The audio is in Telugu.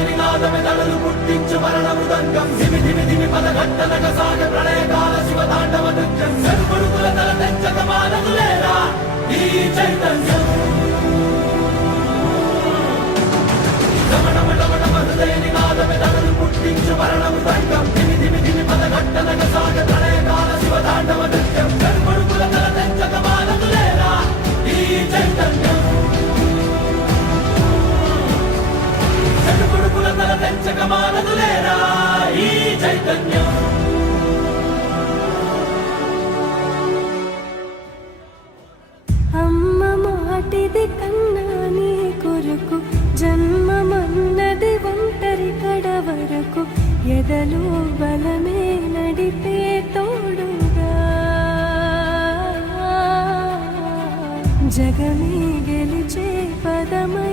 నినాదమెదళలు పుట్టించు మరణ మృదంగం ధిమి ధిమి ధిమి పదఘట్టనగ సాగ ప్రళయకాల శివ తాండవ నృత్యం చెరుకొడుకుల తల తెచ్చక మానదులేరా ఈ చైతన్యం హృదయ నినాదమెదళలు పుట్టించు మరణ మృదంగం ధిమి ధిమి ధిమి పదఘట్టనగ సాగ ప్రళయకాల శివ తాండవ నృత్యం చెరుకొడుకుల తల తెచ్చక మానదులేరా ఈ చైతన్యం తల తెంచక మానదులేరా ఈ చైతన్యం అమ్మ మాటిది కన్నా నీ కొరకు జన్మమన్నది ఒంటరి కడ వరకు ఎదలు బలమే నడిపే తోడుగా జగమే గెలిచే పదమై